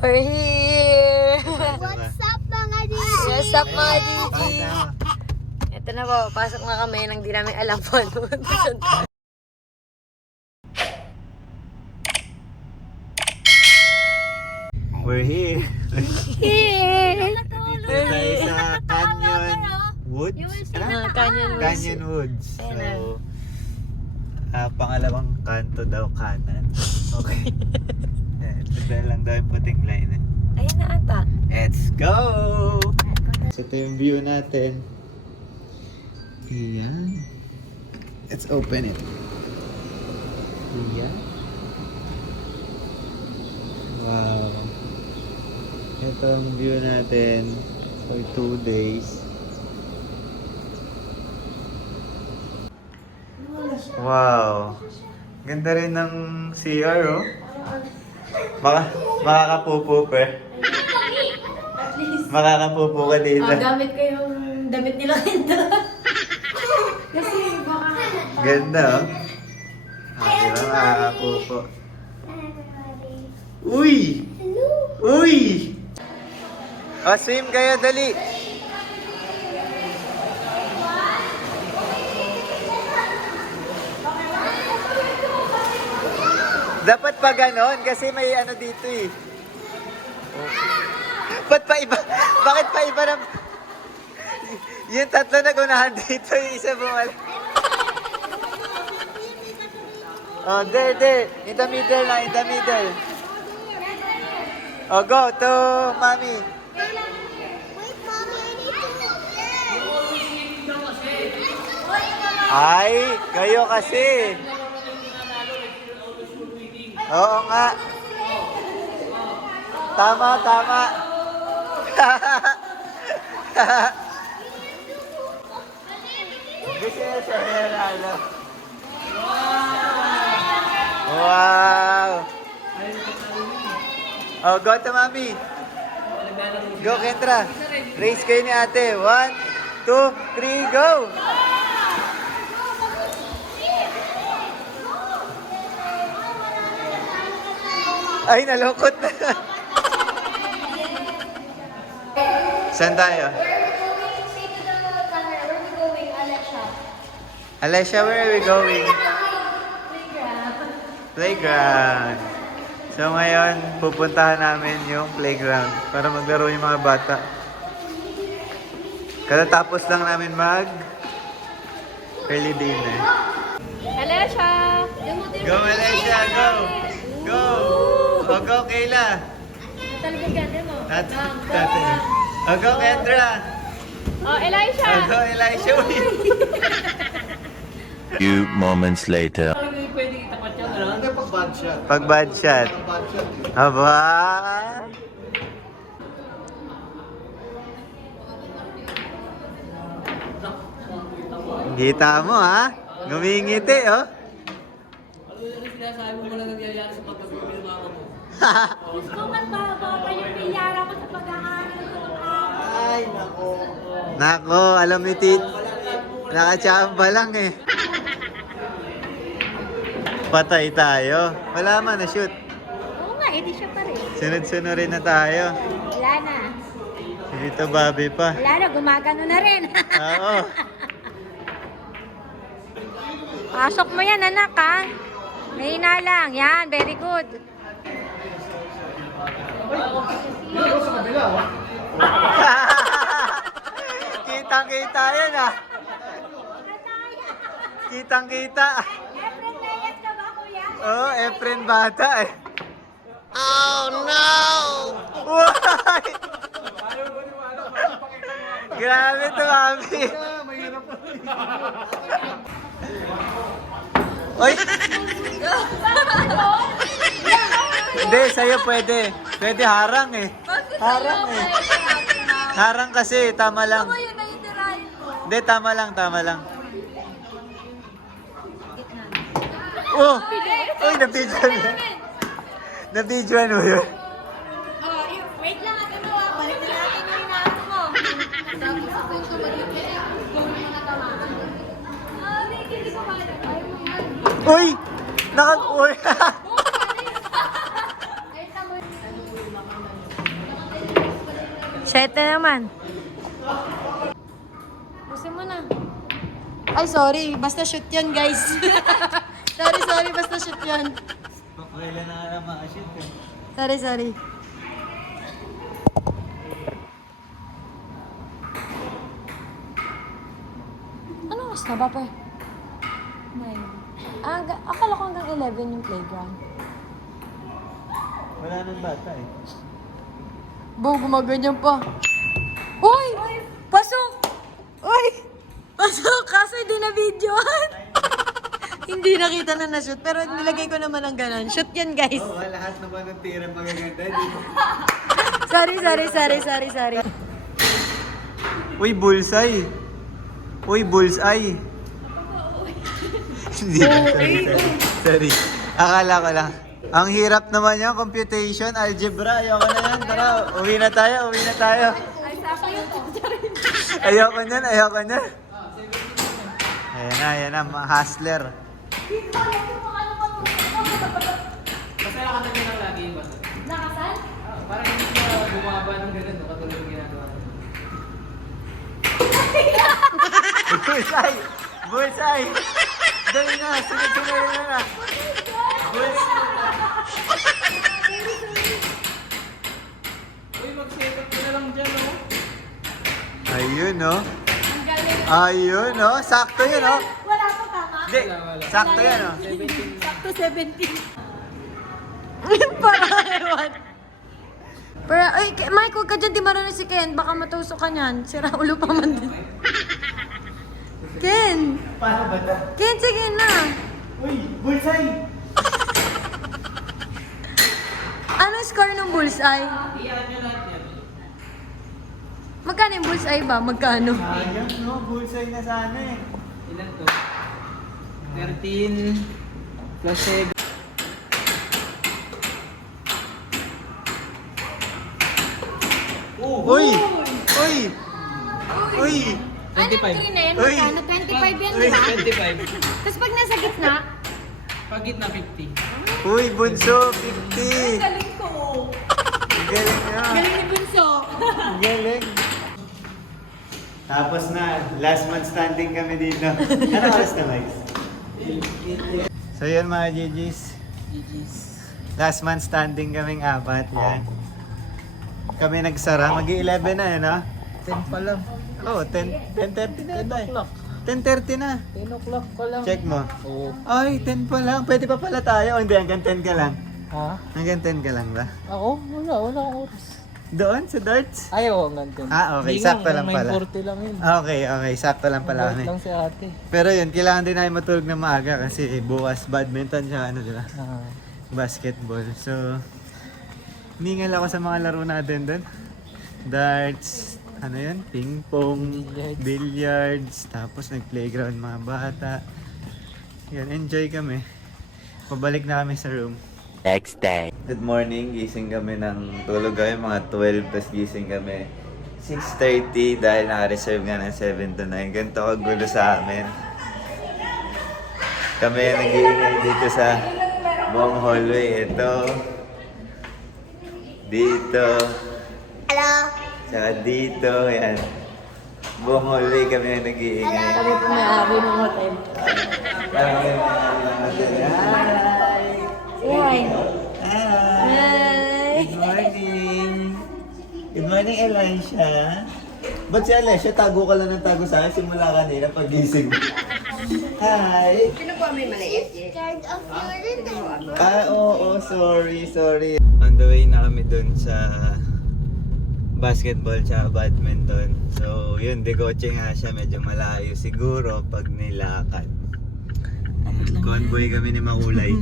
We're here! What's up mga DJ? What's up mga DJ? Ito na po, pasok na kami nang di namin alam po ano. We're here. Here! Dito tayo sa Canyon Woods. Canyon Woods. Canyon Woods. Ayan So, pangalawang kanto daw kanan. Okay. Ito lang daw yung puting line. Ayan na ata. Let's go! So, ito yung view natin. Ayan. Let's open it. Ayan. Wow. Ito ang view natin for 2 days. Wow. Ganda rin ng CR, oh. Makakapupo eh. Makakapupo ka dito. Gamit ko yung damit nila ito. Kasi baka... Ganda, oh. Diba, makakapupo. Uy! Uy! Oh, swim kayo, dali! Dapat pa ganon kasi may ano dito eh. Ba't pa iba? Bakit pa iba na? Yung tatlo nagunahan dito, yung isa bumalik. Oh, there. In the middle na, in the middle. Oh, go to mommy. Wait, mommy, I need to... Ay, kayo kasi. Oo nga. Tama. Gusto niya siya nanalo. Wow! Oh, go to mommy. Go, Kendra. Race kayo ni ate. 1, 2, 3, go! Ay, nalungkot na. Saan tayo? Alessia, where are we going? Playground. So ngayon, pupuntahan namin yung playground para maglaro yung mga bata. Katatapos lang namin early dinner. Alessia! Go, Alessia! Go! Go! O, go, Kayla! Talaga ganda mo. O, go, Kendra! Oh, Elisha! O, go, Elisha! Few moments later. Pag bad shot. Aba! Kita mo ha? Ngumingiti oh. Sinasabi mo lang nangyayari sa pagpapagpapil mga mo. Gusto ba't ba yung pilyara ko sa pag-aaral ko? Ay, nako. Nako, alam ni Tit. Nakachamba lang eh. Patay tayo. Wala man na shoot. Oo nga, edi siya pa rin. Sunod-sunod rin na tayo. Wala na. Dito Bobby pa. Wala na, gumagano na rin. Oo. Pasok mo yan, anak, ha? Mahina lang. Yan, very good. Kitang-kita yan ah. Kitang-kita. Efren Reyes ka ba, kuya? Oo, Efren bata eh. Oh no! Why? Grabe to, Mami. Oy! Hindi, sa'yo pwede. Pwede harang eh. Harang eh. Harang kasi, tama lang. Hindi, tama lang. Oh! Uy, nabidyoan mo. Nabidyoan mo yun. Oh, wait lang, balik na natin yung inaano mo. Tapos ako yung tumalit. Gawin mo na tama. Hindi ko kaya. Uy! Uy! 7 naman. Busin mo na. Ay, sorry. Basta shoot yun, guys. sorry. Basta shoot yun. Kailan na nga makashoot eh. Sorry. Ano oras na ba, pa? 9. Akala ko hanggang 11 yung playground. Wala nang bata eh. Bo, gumaganyan pa. Uy! Pasok! Uy! Pasok! Kaso hindi na videoan. Hindi nakita na na-shoot. Pero nilagay ko naman ang ganon. Shoot yan, guys. Oo, lahat naman ng tira magaganda. Dito. Sorry. Uy, bullseye. Hindi na, sorry. Akala ko lang. Ang hirap naman yan, computation, algebra. Ayoko na yan. Tara, uwi na tayo. Ayoko na. Ayan na, hustler. Basta nakatabi lang lagi yung basta. Nakasal? Parang hindi siya bumaba ng ganun, no? Katulad yung ginagawa. Bullseye! Dali na, sunod na. Uy, mag-set up ka na lang dyan, no? Ayun, no? Sakto yun, no? Wala pa tama. Hindi, sakto yan, no? 17. Sakto 17. Parang ewan. Pero, ay, Mike, huwag ka dyan. Di marunong si Ken. Baka matusok ka niyan. Sira ulo pa man din. Ken! Paano ba ito? Ken, sige na. Uy, bullseye! Anong score ng bullseye? Iyan nyo lahat yan. Magkano yung bullseye ba? Magkano? Sayang, no? Bullseye na sana eh. Ilan to? 13 plus 7. Uy! Anong green na yan? Uy. Magkano? 25 yan, di ba? 25. Tapos pag nasa gitna, Pag gitna 50. Uy, bunso, 50! galing ko. Galing nyo. Galing ni Bunso. Galing. Tapos na, last man standing kami dito. Ano oras na, Mike? So yun mga GG's. Last man standing kaming apat. Yan. Kami nagsara. Mag-11 na yun, ha? 10 pa lang. Oo, 10:30 na. 10 o'clock. 10:30 na. 10 o'clock pa lang. Check mo. Oo. Ay, 10 pa lang. Pwede pa pala tayo. O hindi, hanggang 10 ka lang. Ha? Hanggang 10 ka lang ba? Ako? Wala akong oras. Doon, sa darts? Ayaw, hanggang 10. Ah, okay. Sakto lang pala. 9:40 lang yun. Okay. Sakto lang pala Mabait kami. lang si ate. Pero yun, kailangan din namin matulog na maaga kasi bukas badminton siya, ano diba? Ah. Basketball. So, ningal ako sa mga laro natin doon. Darts, ano yun? Ping pong, billiards, tapos nag-playground mga bata. Yan, enjoy kami. Pabalik na kami sa room. Next day. Good morning, gising kami ng tulog kami, mga 12, tapos gising kami 6:30 dahil naka-reserve nga ng 7 to 9. Ganito kagulo sa amin. Kami nag-iingay dito sa buong hallway. Ito. Dito. Hello. Tsaka dito. Yan. Buong hallway kami ang nag-iingay. Kami po may ari ng hotel. Hi! Hi. Hi! Good morning! Good morning, Elisha. Ba't si Elisha, tago ka lang ng tago sa akin simula kanina pag-gising mo? Hi! Sino po may maliit? Oo, sorry. On the way na kami dun sa basketball tsaka badminton. So, yun, de kotse nga siya, medyo malayo siguro pag nilakad. Convoy kami ni Makulay.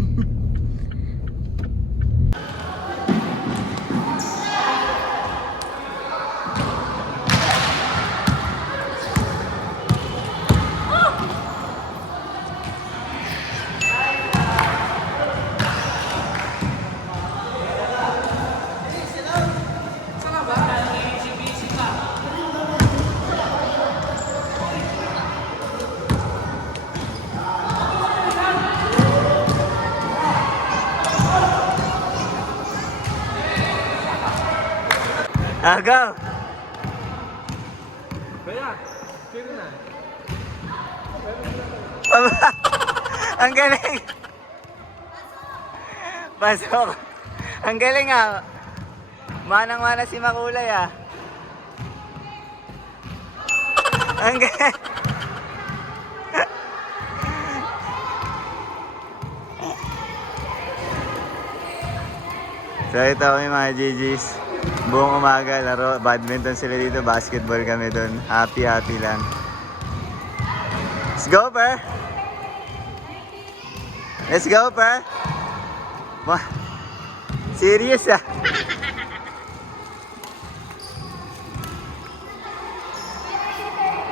Go! Kaya, sino na? Ang galing! Pasok! Ang galing ah! Manang-mana si Makulay ah! Ang galing! So ito kami mga GGs. Buong umaga laro, badminton sila dito, basketball kami doon. Happy lang. Let's go, Per! Let's go, Per! Serious ah!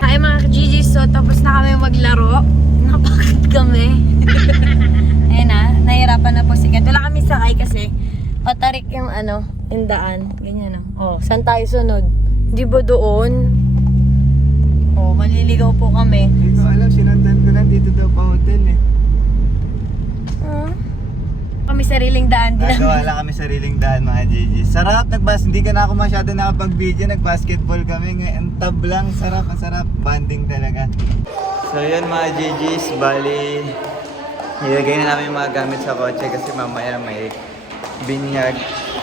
Hi mga ka-GGs, so tapos na kami maglaro. Napakit kami. Ayun na, nahirapan na po si Kat. Wala kami sakay kasi patarik yung yung daan. Ganyan oh. Saan tayo sunod? Di ba doon? Oh, maliligaw po kami. Hindi ko alam, sinundan ko lang dito daw pa hotel eh. Kami sariling daan din. Nagawa lang kami sariling daan mga GGs. Sarap, hindi ka na ako masyado nakapag-video, nag-basketball kami. Ngayon tab lang, sarap, ang sarap. Banding talaga. So yun mga GGs, bali ilagay na namin yung mga gamit sa kotse kasi mamaya may binyag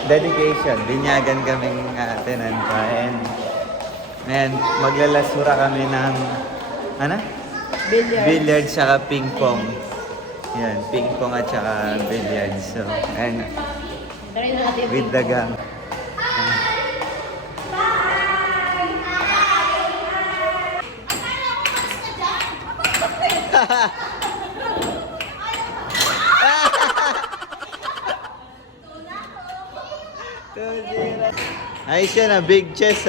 dedication. Binyagan kaming tenanta and maglalasura kami ng billiard saka ping pong. Yan, ping pong at saka billiard. So, and with the gang. Ayos yan big chess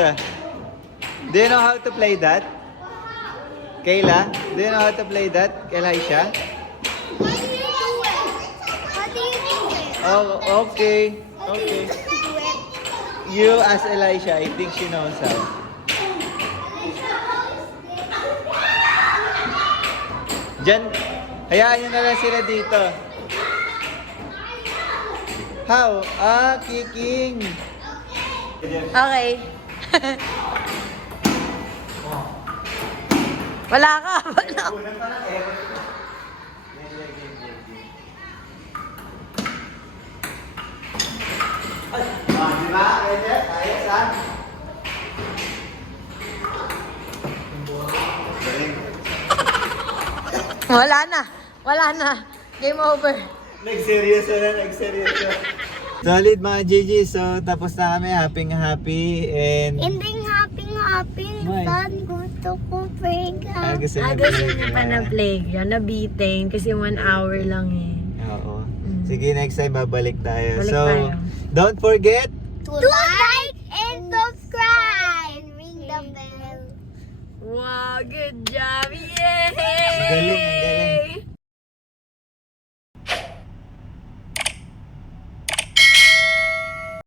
Do you know how to play that? Kayla? Do you know how to play that? Elisha? Oh, okay. Okay. You ask Elisha, I think she knows how. Diyan, hayaan nyo na lang sila dito. How? Kicking. Okay. Wala ka. Diba? Ayos ah. Wala na. Game over. Nag-seryoso na. Solid mga GG, so tapos na kami, happy and Ending happy. Why? Saan gusto ko playground? gusto na Gusto niya pa na playground. Nabitin kasi 1 hour lang eh. Oo. Sige, next time babalik tayo. Balik So, tayo. don't forget To like and subscribe and ring the bell. Wow, good job! Yay! Galing